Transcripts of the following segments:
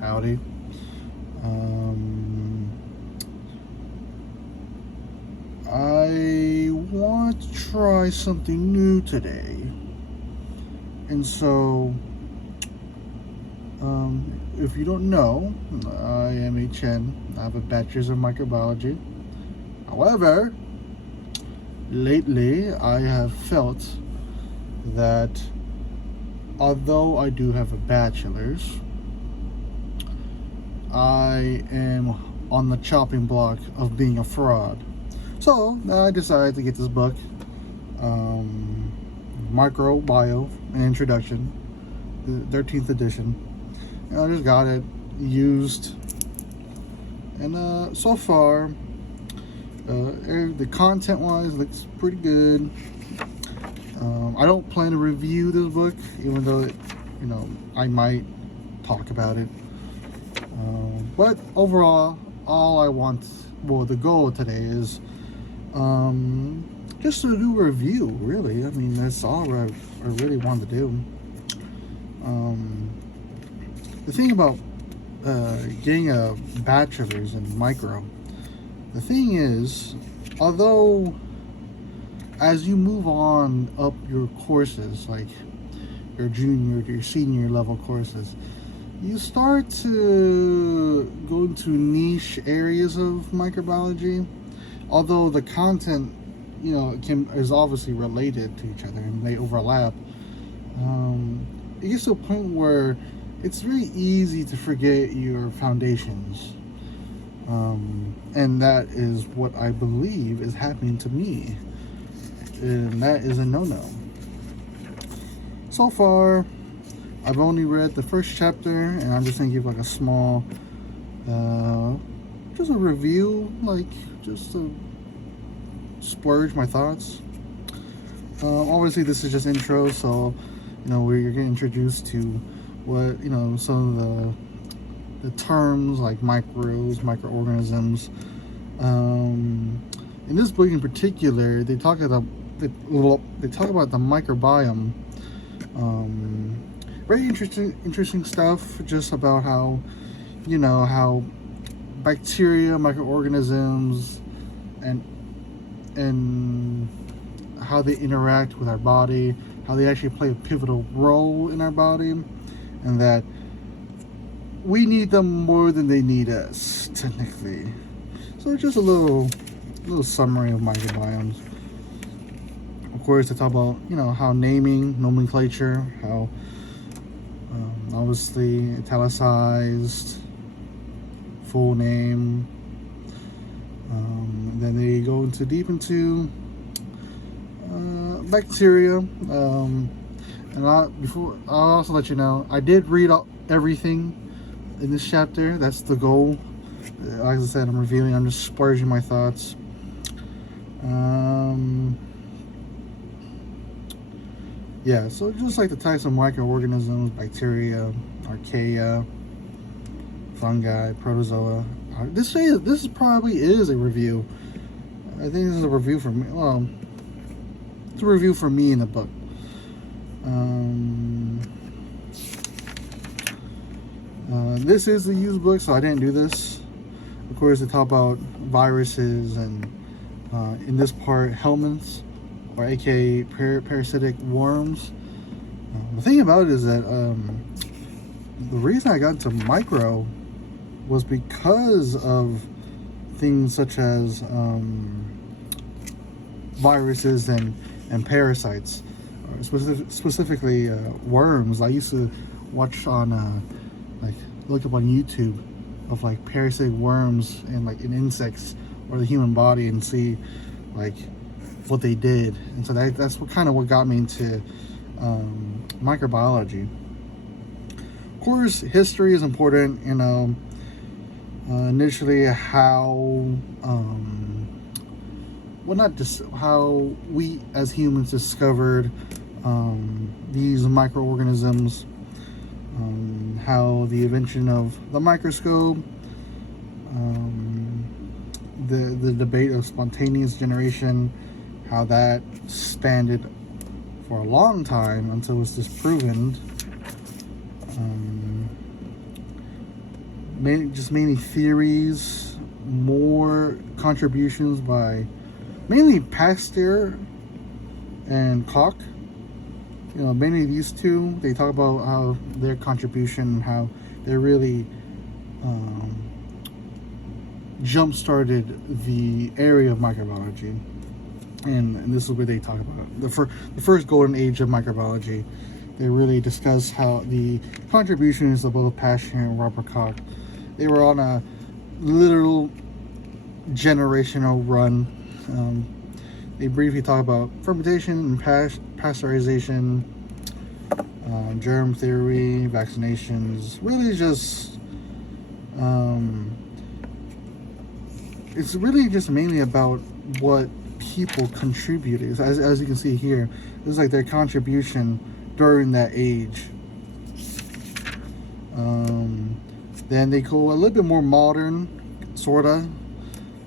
Howdy. I want to try something new today. And so, if you don't know, I am a Chen. I have a bachelor's in microbiology. However, lately I have felt that although I do have a bachelor's, I am on the chopping block of being a fraud. So I decided to get this book, Microbio, an introduction, the 13th edition. And I just got it used, and so far, the content-wise looks pretty good. I don't plan to review this book, even though I might talk about it. But overall, all I want, the goal today is just to do a review, really. I mean, that's all I really want to do. The thing about getting a bachelor's in micro, the thing is, although as you move on up your courses, like your junior to your senior level courses, you start to go into niche areas of microbiology. Although the content, is obviously related to each other and they overlap, it gets to a point where it's very easy to forget your foundations. And that is what I believe is happening to me. And that is a no-no. So far, I've only read the first chapter, and I'm just going to give like a small, just a review, just to splurge my thoughts. Obviously, this is just intro, so we're getting introduced to what some of the terms like microorganisms. In this book in particular, they talk about the microbiome. Very interesting stuff, just about how how bacteria, microorganisms, and how they interact with our body, how they actually play a pivotal role in our body, and that we need them more than they need us, technically. So just a little summary of microbiomes. Of course, they talk about how naming, nomenclature, how obviously italicized, full name. Then they go deep into bacteria. And I'll also let you know, I did read everything in this chapter. That's the goal. Like I said, I'm just splurging my thoughts. Yeah, so just like the types of microorganisms, bacteria, archaea, fungi, protozoa. This probably is a review. I think this is a review for me. Well, it's a review for me in the book. This is a used book, so I didn't do this. Of course, they talk about viruses and in this part, helminths, or aka parasitic worms. The thing about it is that the reason I got into micro was because of things such as viruses and parasites, specifically worms. I used to watch on look up on YouTube of parasitic worms and in insects or the human body, and see what they did. And so that's what got me into microbiology. Of course, history is important. Initially how not just how we as humans discovered these microorganisms, how the invention of the microscope, the debate of spontaneous generation, how that spanned for a long time until it was disproven. mainly theories, more contributions by mainly Pasteur and Koch. Mainly these two. They talk about how their contribution, how they really jump-started the area of microbiology. And this is where they talk about the first golden age of microbiology. They really discuss how the contributions of both Pasteur and Robert Koch, they were on a literal generational run. They briefly talk about fermentation and pasteurization, germ theory, vaccinations. Really just, it's really just mainly about what people contributed. As you can see here, this is like their contribution during that age. Then they go a little bit more modern, sorta.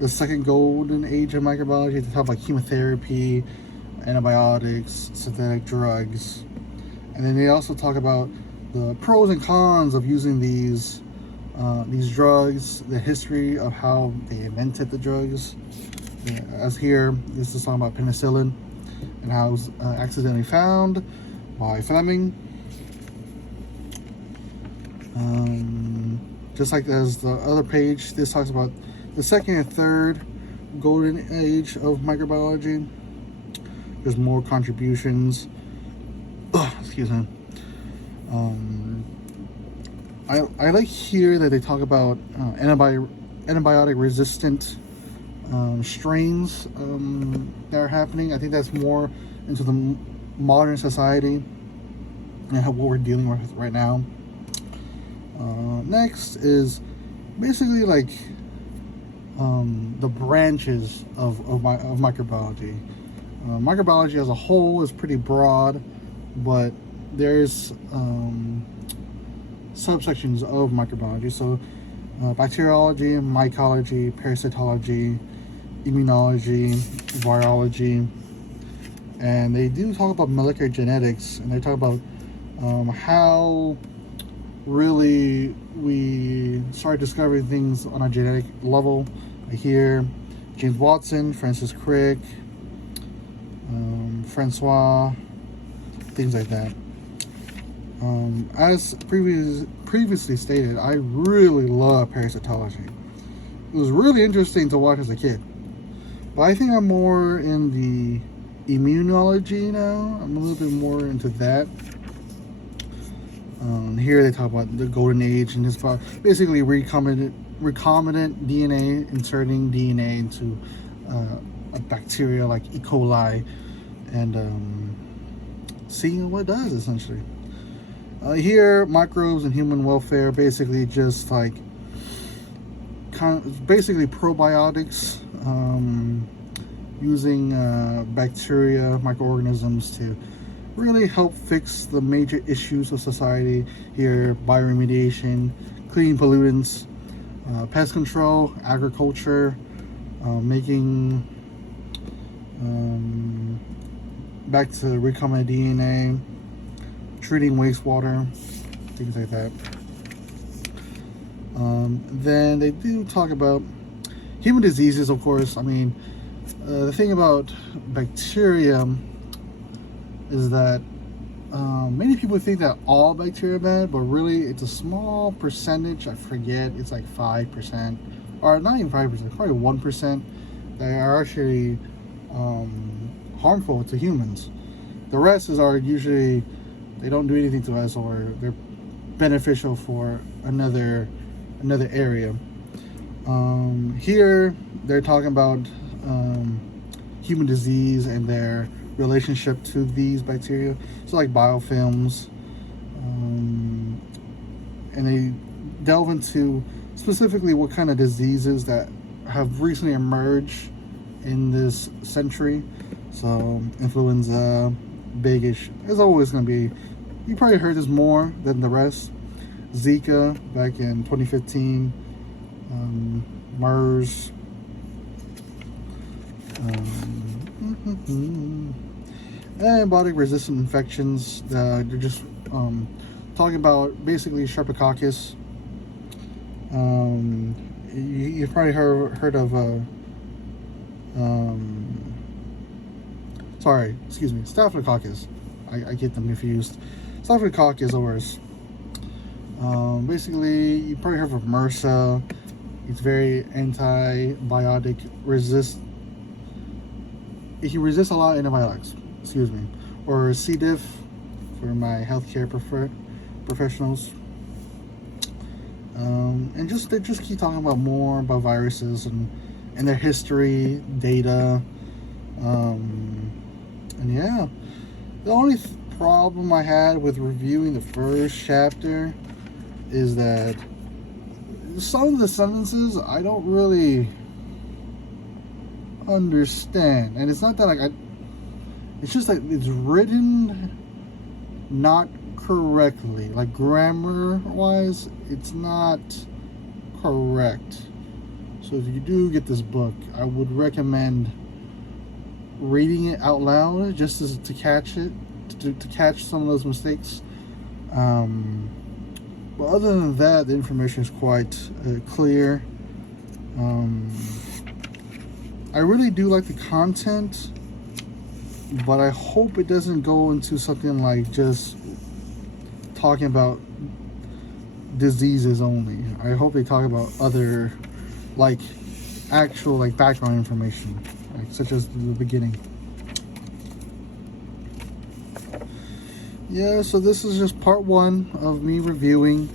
The second golden age of microbiology. They talk about chemotherapy, antibiotics, synthetic drugs, and then they also talk about the pros and cons of using these drugs, the history of how they invented the drugs. As here, this is talking about penicillin and how it was accidentally found by Fleming. Just like as the other page, this talks about the second and third golden age of microbiology. There's more contributions. Excuse me. I like here that they talk about antibiotic resistant strains that are happening. I think that's more into the modern society and what we're dealing with right now. Next is basically like the branches of microbiology. Microbiology as a whole is pretty broad, but there's subsections of microbiology. So bacteriology, mycology, parasitology, immunology, virology, and they do talk about molecular genetics, and they talk about how really we start discovering things on a genetic level. Here, James Watson, Francis Crick, Francois, things like that. As previously stated, I really love parasitology. It was really interesting to watch as a kid. But I think I'm more in the immunology now. I'm a little bit more into that. Here they talk about the golden age, and it's about basically recombinant DNA, inserting DNA into a bacteria like E. coli, and seeing what it does essentially. Here, microbes and human welfare, basically just like basically probiotics, using bacteria, microorganisms to really help fix the major issues of society. Here, bioremediation, cleaning pollutants, pest control, agriculture, making back to recombinant DNA, treating wastewater, things like that. Then they do talk about human diseases, of course. I mean, the thing about bacteria is that many people think that all bacteria are bad, but really it's a small percentage. I forget, it's like 5%, or not even 5%, probably 1% that are actually harmful to humans. The rest are usually, they don't do anything to us, or they're beneficial for another area. Here they're talking about human disease and their relationship to these bacteria. So like biofilms, and they delve into specifically what kind of diseases that have recently emerged in this century. So influenza, big-ish. It's always going to be, you probably heard this more than the rest. Zika back in 2015, MERS, antibiotic resistant infections. They're just talking about basically Streptococcus, You've probably heard of sorry, excuse me, Staphylococcus. I get them confused. Staphylococcus aureus. Basically, you probably heard of MRSA. It's very antibiotic resist. It can resist a lot of antibiotics. Excuse me. Or C. diff for my healthcare professionals. And they just keep talking about more about viruses and their history, data. And yeah, the only problem I had with reviewing the first chapter is that some of the sentences I don't really understand, and it's not that it's just that it's written not correctly, like grammar wise it's not correct. So if you do get this book, I would recommend reading it out loud just to catch it, to catch some of those mistakes. But other than that, the information is quite clear. I really do like the content, but I hope it doesn't go into something like just talking about diseases only. I hope they talk about other, like, actual, like, background information, like, such as the beginning. Yeah, so this is just part one of me reviewing.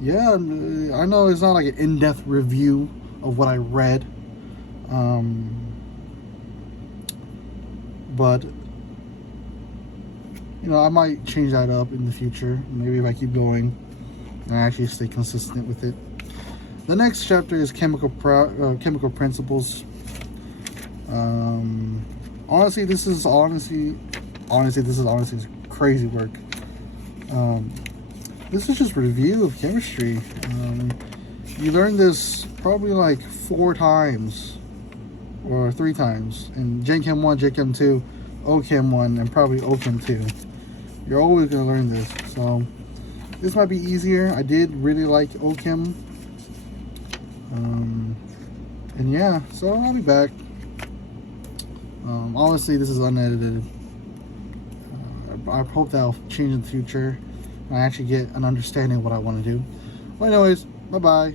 Yeah, I know it's not like an in-depth review of what I read, but you know, I might change that up in the future. Maybe if I keep going and I actually stay consistent with it. The next chapter is chemical principles. Honestly, this is crazy work. This is just review of chemistry. You learn this probably like 4 times or 3 times in Gen Chem 1, Gen Chem 2, OChem 1, and probably OChem 2. You're always going to learn this. So this might be easier. I did really like OChem. And yeah, so I'll be back. Honestly, this is unedited. I hope that'll change in the future and I actually get an understanding of what I want to do. Well, anyways, bye-bye.